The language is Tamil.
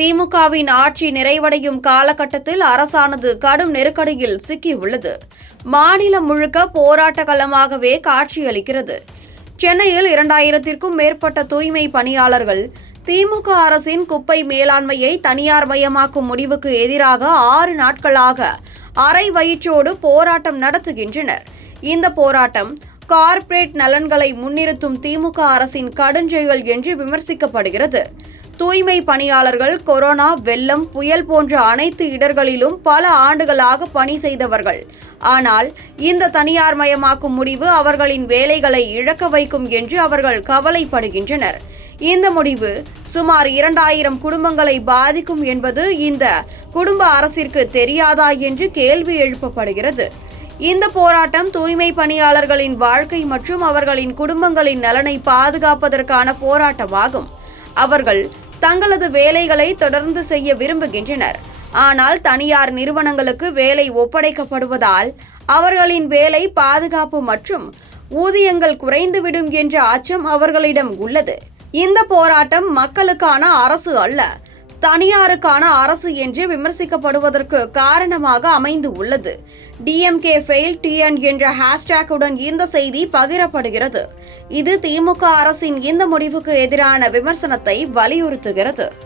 திமுகவின் ஆட்சி நிறைவடையும் காலகட்டத்தில் அரசானது கடும் நெருக்கடியில் சிக்கியுள்ளது. மாநிலம் முழுக்க போராட்ட களமாகவே காட்சியளிக்கிறது. சென்னையில் இரண்டாயிரத்திற்கும் மேற்பட்ட தூய்மை பணியாளர்கள் திமுக அரசின் குப்பை மேலாண்மையை தனியார் மயமாக்கும் முடிவுக்கு எதிராக ஆறு நாட்களாக அரை வயிற்றோடு போராட்டம் நடத்துகின்றனர். இந்த போராட்டம் கார்ப்பரேட் நலன்களை முன்னிறுத்தும் திமுக அரசின் கடுஞ்செயல் என்று விமர்சிக்கப்படுகிறது. தூய்மை பணியாளர்கள் கொரோனா வெள்ளம் புயல் போன்ற அனைத்து இடர்களிலும் பல ஆண்டுகளாக பணி செய்தவர்கள். ஆனால் இந்த தனியார் மயமாக்கும் முடிவு அவர்களின் வேலைகளை இழக்க வைக்கும் என்று அவர்கள் கவலைப்படுகின்றனர். இந்த முடிவு சுமார் இரண்டாயிரம் குடும்பங்களை பாதிக்கும் என்பது இந்த குடும்ப அரசிற்கு தெரியாதா என்று கேள்வி எழுப்பப்படுகிறது. இந்த போராட்டம் தூய்மை பணியாளர்களின் வாழ்க்கை மற்றும் அவர்களின் குடும்பங்களின் நலனை பாதுகாப்பதற்கான போராட்டமாகும். அவர்கள் தங்களது வேலைகளை தொடர்ந்து செய்ய விரும்புகின்றனர். ஆனால் தனியார் நிறுவனங்களுக்கு வேலை ஒப்படைக்கப்படுவதால் அவர்களின் வேலை பாதுகாப்பு மற்றும் ஊதியங்கள் குறைந்துவிடும் என்ற அச்சம் அவர்களிடம் உள்ளது. இந்த போராட்டம் மக்களுக்கான அரசு அல்ல தனியாருக்கான அரசு என்று விமர்சிக்கப்படுவதற்கு காரணமாக அமைந்து உள்ளது. டிஎம்கே ஃபெயில் டிஎன் என்ற ஹேஷ்டேக்குடன் இந்த செய்தி பகிரப்படுகிறது. இது திமுக அரசின் இந்த முடிவுக்கு எதிரான விமர்சனத்தை வலியுறுத்துகிறது.